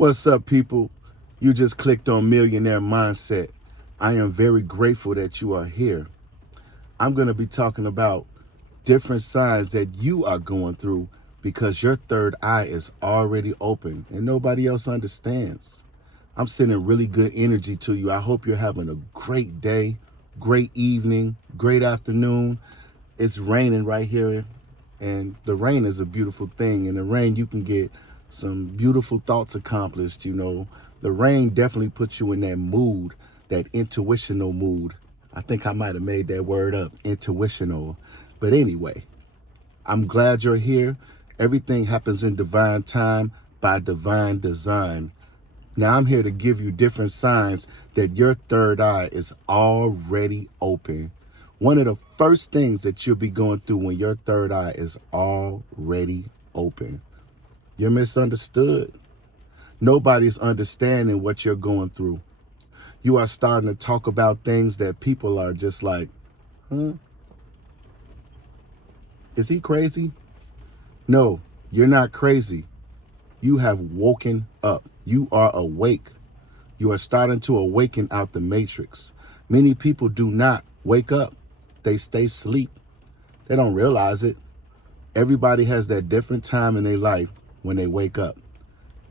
What's up, people? You just clicked on Millionaire Mindset. I am very grateful that you are here. I'm going to be talking about different signs that you are going through because your third eye is already open and nobody else understands. I'm sending really good energy to you. I hope you're having a great day, great evening, great afternoon. It's raining right here, and the rain is a beautiful thing. In the rain, you can get some beautiful thoughts accomplished. The rain definitely puts you in that mood, that intuitional mood. I think I might have made that word up, intuitional. But anyway, I'm glad you're here. Everything happens in divine time by divine design. Now I'm here to give you different signs that your third eye is already open. One of the first things that you'll be going through when your third eye is already open, you're misunderstood. Nobody's understanding what you're going through. You are starting to talk about things that people are just like, huh? Is he crazy? No, you're not crazy. You have woken up. You are awake. You are starting to awaken out the matrix. Many people do not wake up. They stay asleep. They don't realize it. Everybody has that different time in their life when they wake up.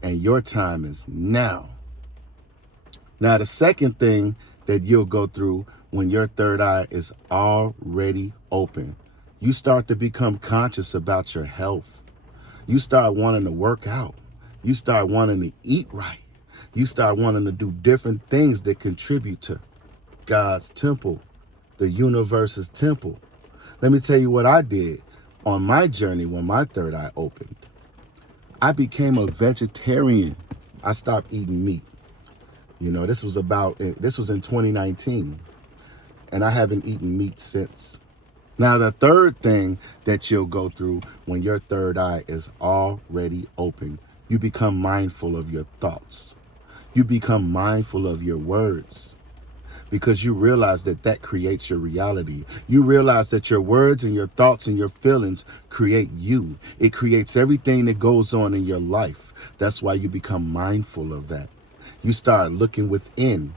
And your time is now. Now, the second thing that you'll go through when your third eye is already open, you start to become conscious about your health. You start wanting to work out. You start wanting to eat right. You start wanting to do different things that contribute to God's temple, the universe's temple. Let me tell you what I did on my journey when my third eye opened. I became a vegetarian. I stopped eating meat. This was in 2019, and I haven't eaten meat since. Now, the third thing that you'll go through when your third eye is already open, you become mindful of your thoughts. You become mindful of your words because you realize that creates your reality. You realize that your words and your thoughts and your feelings create you. It creates everything that goes on in your life. That's why you become mindful of that. You start looking within.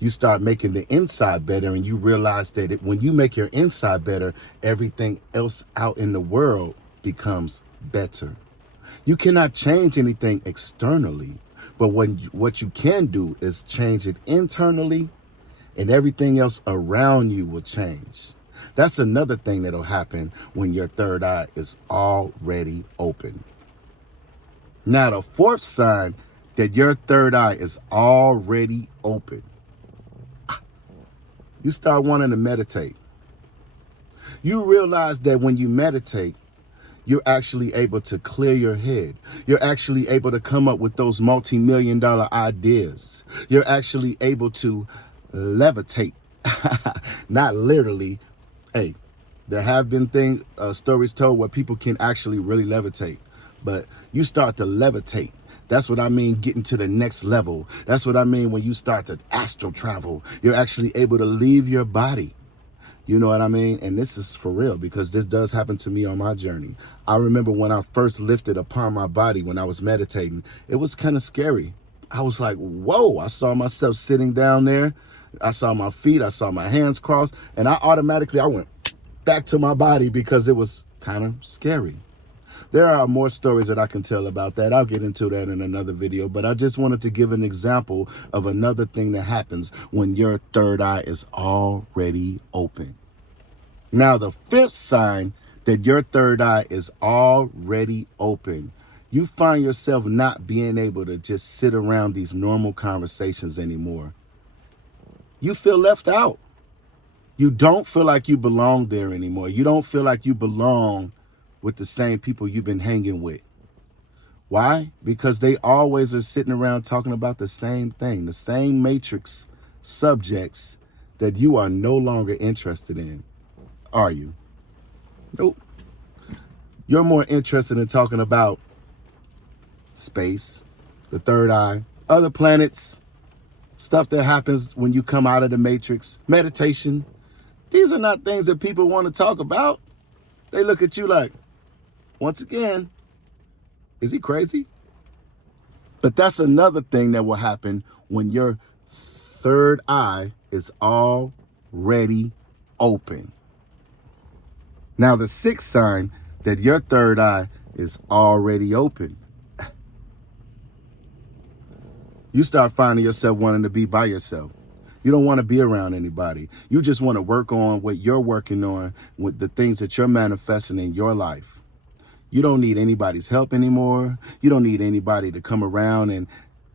You start making the inside better, and you realize that when you make your inside better, everything else out in the world becomes better. You cannot change anything externally, but what you can do is change it internally, and everything else around you will change. That's another thing that'll happen when your third eye is already open. Now, the fourth sign that your third eye is already open, you start wanting to meditate. You realize that when you meditate, you're actually able to clear your head. You're actually able to come up with those multi-million-dollar ideas. You're actually able to levitate. Not literally. Hey, there have been stories told where people can actually really levitate, but you start to levitate. That's what I mean, getting to the next level. That's what I mean when you start to astral travel. You're actually able to leave your body. You know what I mean? And this is for real because this does happen to me on my journey. I remember when I first lifted upon my body when I was meditating, it was kind of scary. I was like, whoa, I saw myself sitting down there. I saw my feet, I saw my hands crossed, and I went back to my body because it was kind of scary. There are more stories that I can tell about that. I'll get into that in another video, but I just wanted to give an example of another thing that happens when your third eye is already open. Now, the fifth sign that your third eye is already open, you find yourself not being able to just sit around these normal conversations anymore. You feel left out. You don't feel like you belong there anymore. You don't feel like you belong with the same people you've been hanging with. Why? Because they always are sitting around talking about the same thing, the same matrix subjects that you are no longer interested in. Are you? Nope. You're more interested in talking about space, the third eye, other planets, stuff that happens when you come out of the matrix, meditation. These are not things that people want to talk about. They look at you like, once again, is he crazy? But that's another thing that will happen when your third eye is already open. Now, the sixth sign that your third eye is already open, you start finding yourself wanting to be by yourself. You don't want to be around anybody. You just want to work on what you're working on with the things that you're manifesting in your life. You don't need anybody's help anymore. You don't need anybody to come around and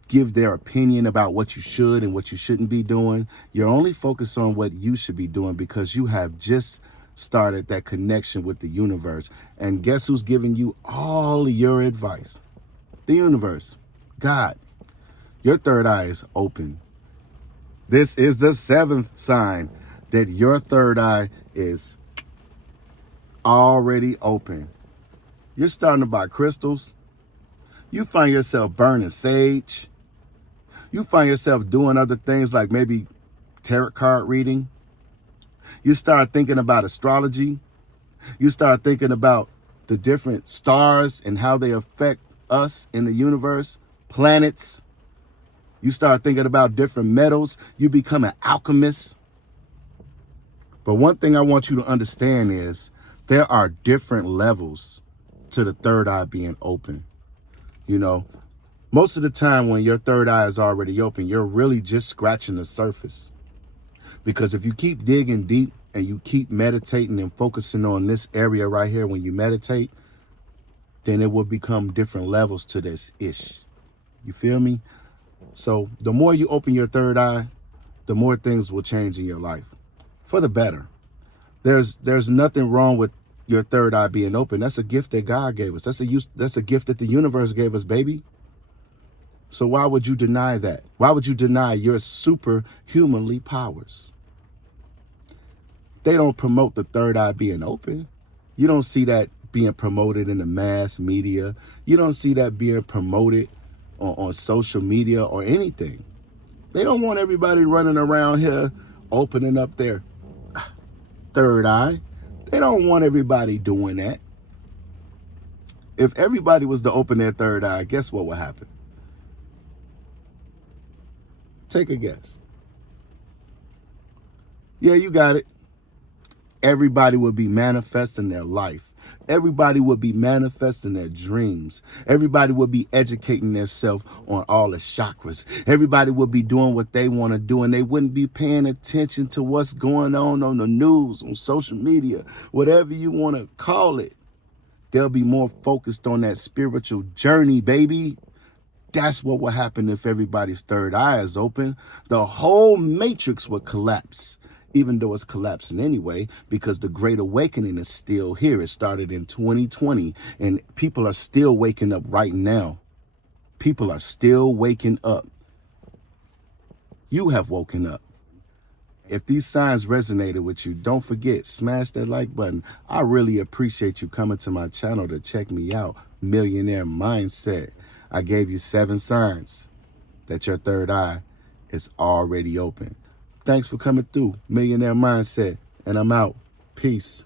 give their opinion about what you should and what you shouldn't be doing. You're only focused on what you should be doing because you have just started that connection with the universe. And guess who's giving you all of your advice? The universe, God. Your third eye is open. This is the seventh sign that your third eye is already open. You're starting to buy crystals. You find yourself burning sage. You find yourself doing other things like maybe tarot card reading. You start thinking about astrology. You start thinking about the different stars and how they affect us in the universe, planets. You start thinking about different metals. You become an alchemist. But one thing I want you to understand is there are different levels to the third eye being open. You know, most of the time when your third eye is already open, you're really just scratching the surface. Because if you keep digging deep and you keep meditating and focusing on this area right here when you meditate, then it will become different levels to this ish. You feel me? So the more you open your third eye, the more things will change in your life for the better. There's nothing wrong with your third eye being open. That's a gift that God gave us. That's a gift that the universe gave us, baby. So why would you deny that? Why would you deny your superhumanly powers? They don't promote the third eye being open. You don't see that being promoted in the mass media. You don't see that being promoted on social media or anything. They don't want everybody running around here opening up their third eye. They don't want everybody doing that. If everybody was to open their third eye, guess what would happen? Take a guess. Yeah, you got it. Everybody would be manifesting their life. Everybody would be manifesting their dreams. Everybody would be educating themselves on all the chakras. Everybody would be doing what they want to do, and they wouldn't be paying attention to what's going on the news, on social media, whatever you want to call it. They'll be more focused on that spiritual journey, baby. That's what will happen if everybody's third eye is open. The whole matrix would collapse, even though it's collapsing anyway, because the Great Awakening is still here. It started in 2020, and people are still waking up right now. People are still waking up. You have woken up. If these signs resonated with you, don't forget, smash that like button. I really appreciate you coming to my channel to check me out, Millionaire Mindset. I gave you 7 signs that your third eye is already open. Thanks for coming through, Millionaire Mindset, and I'm out. Peace.